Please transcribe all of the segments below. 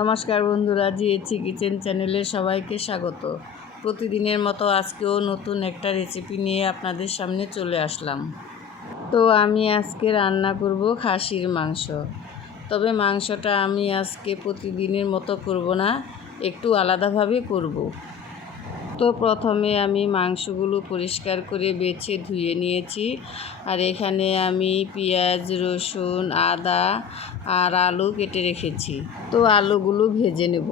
নমস্কার বন্ধুরা জিএচি কিচেন চ্যানেলে সবাইকে স্বাগত। প্রতিদিনের মতো আজকেও নতুন একটা রেসিপি নিয়ে আপনাদের সামনে চলে আসলাম। তো আমি আজকে রান্না করব খাসির মাংস। তবে মাংসটা আমি আজকে প্রতিদিনের মতো করব না, একটু আলাদাভাবে করব। তো প্রথমে আমি মাংসগুলো পরিষ্কার করে বেছে ধুয়ে নিয়েছি। আর এখানে আমি পেঁয়াজ, রসুন, আদা আর আলু কেটে রেখেছি। তো আলুগুলো ভেজে নেব।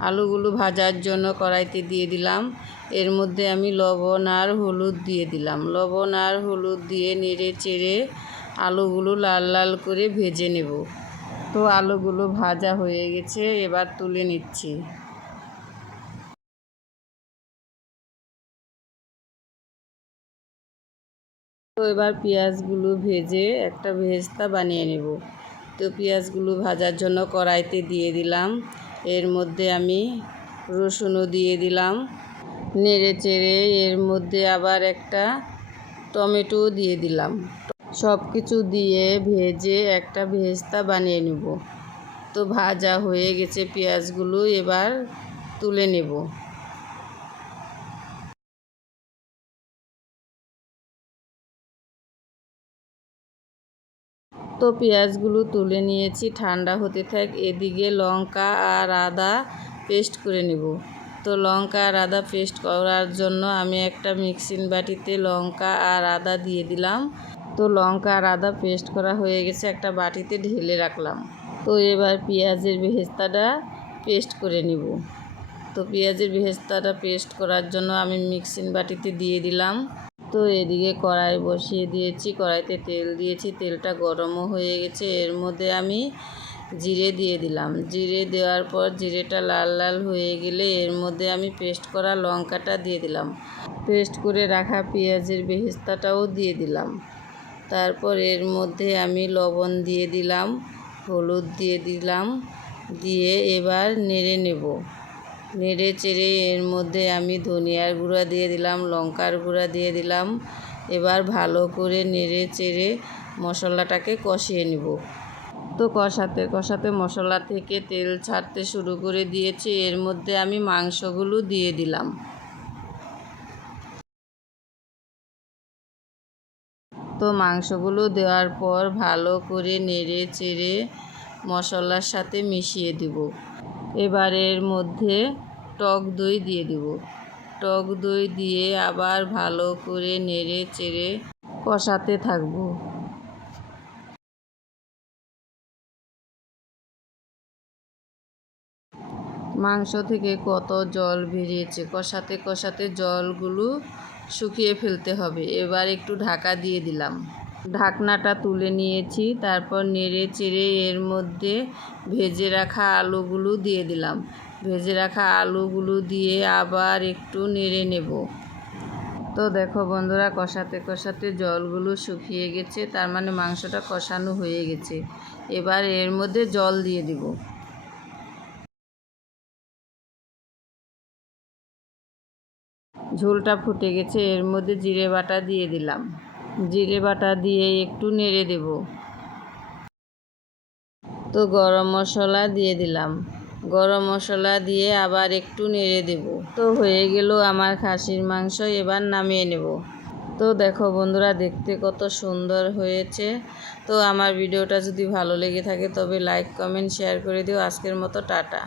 আলুগুলো ভাজার জন্য কড়াইতে দিয়ে দিলাম। এর মধ্যে আমি লবণ আর হলুদ দিয়ে দিলাম। লবণ আর হলুদ দিয়ে নেড়ে চেড়ে আলুগুলো লাল লাল করে ভেজে নেব। তো আলুগুলো ভাজা হয়ে গেছে, এবার তুলে নিচ্ছি। তো এবার পেঁয়াজগুলো ভেজে একটা ভেজতা বানিয়ে নেব। তো পেঁয়াজগুলো ভাজার জন্য কড়াইতে দিয়ে দিলাম। এর মধ্যে আমি রসুনও দিয়ে দিলাম। নেড়ে চেড়ে এর মধ্যে আবার একটা টমেটো দিয়ে দিলাম। সব কিছু দিয়ে ভেজে একটা ভেজতা বানিয়ে নেব। তো ভাজা হয়ে গেছে পেঁয়াজগুলো, এবার তুলে নেব। তো পেঁয়াজগুলো তুলে নিয়েছি, ঠান্ডা হতে থাক, এদিকে লঙ্কা আর আদা পেস্ট করে নেব। তো লঙ্কা আর আদা পেস্ট করার জন্য আমি একটা মিক্সিং বাটিতে লঙ্কা আর আদা দিয়ে দিলাম। তো লঙ্কা আর আদা পেস্ট করা হয়ে গেছে, একটা বাটিতে ঢেলে রাখলাম। তো এবার পেঁয়াজের ভেস্তাটা পেস্ট করে নিব। তো পেঁয়াজের ভেস্তাটা পেস্ট করার জন্য আমি মিক্সিং বাটিতে দিয়ে দিলাম। তো এদিকে কড়াই বসিয়ে দিয়েছি, কড়াইতে তেল দিয়েছি, তেলটা গরমও হয়ে গেছে। এর মধ্যে আমি জিরে দিয়ে দিলাম। জিরে দেওয়ার পর জিরেটা লাল লাল হয়ে গেলে এর মধ্যে আমি পেস্ট করা লঙ্কাটা দিয়ে দিলাম। পেস্ট করে রাখা পেঁয়াজের বেহেস্তাটাও দিয়ে দিলাম। তারপর এর মধ্যে আমি লবণ দিয়ে দিলাম, হলুদ দিয়ে দিলাম, দিয়ে এবার নেড়ে নেব। নেড়ে চেড়ে এর মধ্যে আমি ধনিয়ার গুঁড়া দিয়ে দিলাম, লঙ্কার গুঁড়া দিয়ে দিলাম। এবার ভালো করে নেড়ে চেড়ে মশলাটাকে কষিয়ে নেব। তো কষাতে কষাতে মশলা থেকে তেল ছাড়তে শুরু করে দিয়েছে, এর মধ্যে আমি মাংসগুলো দিয়ে দিলাম। তো মাংসগুলো দেওয়ার পর ভালো করে নেড়ে চেড়ে মশলার সাথে মিশিয়ে দিব। এবার এর মধ্যে টক দই দিয়ে দিব। টক দই দিয়ে আবার ভালো করে নেড়ে চেড়ে কষাতে থাকব। মাংস থেকে কত জল বেরিয়েছে? কষাতে কষাতে জলগুলো শুকিয়ে ফেলতে হবে। এবার একটু ঢাকা দিয়ে দিলাম। ঢাকনাটা তুলে নিয়েছি, তারপর নেড়ে চেড়ে এর মধ্যে ভেজে রাখা আলুগুলো দিয়ে দিলাম। ভেজে রাখা আলুগুলো দিয়ে আবার একটু নেড়ে নেব। তো দেখো বন্ধুরা, কষাতে কষাতে জলগুলো শুকিয়ে গেছে, তার মানে মাংসটা কষানো হয়ে গেছে। এবার এর মধ্যে জল দিয়ে দিব। ঝোলটা ফুটে গেছে, এর মধ্যে জিরে বাটা দিয়ে দিলাম। জিরে বাটা দিয়ে একটু নেড়ে দেব। তো গরম মশলা দিয়ে দিলাম। গরম মশলা দিয়ে আবার একটু নেড়ে দেব। তো হয়ে গেল আমার খাসির মাংস, এবার নামিয়ে নেব। তো দেখো বন্ধুরা, দেখতে কত সুন্দর হয়েছে। তো আমার ভিডিওটা যদি ভালো লেগে থাকে তবে লাইক কমেন্ট শেয়ার করে দিও। আজকের মতো টাটা।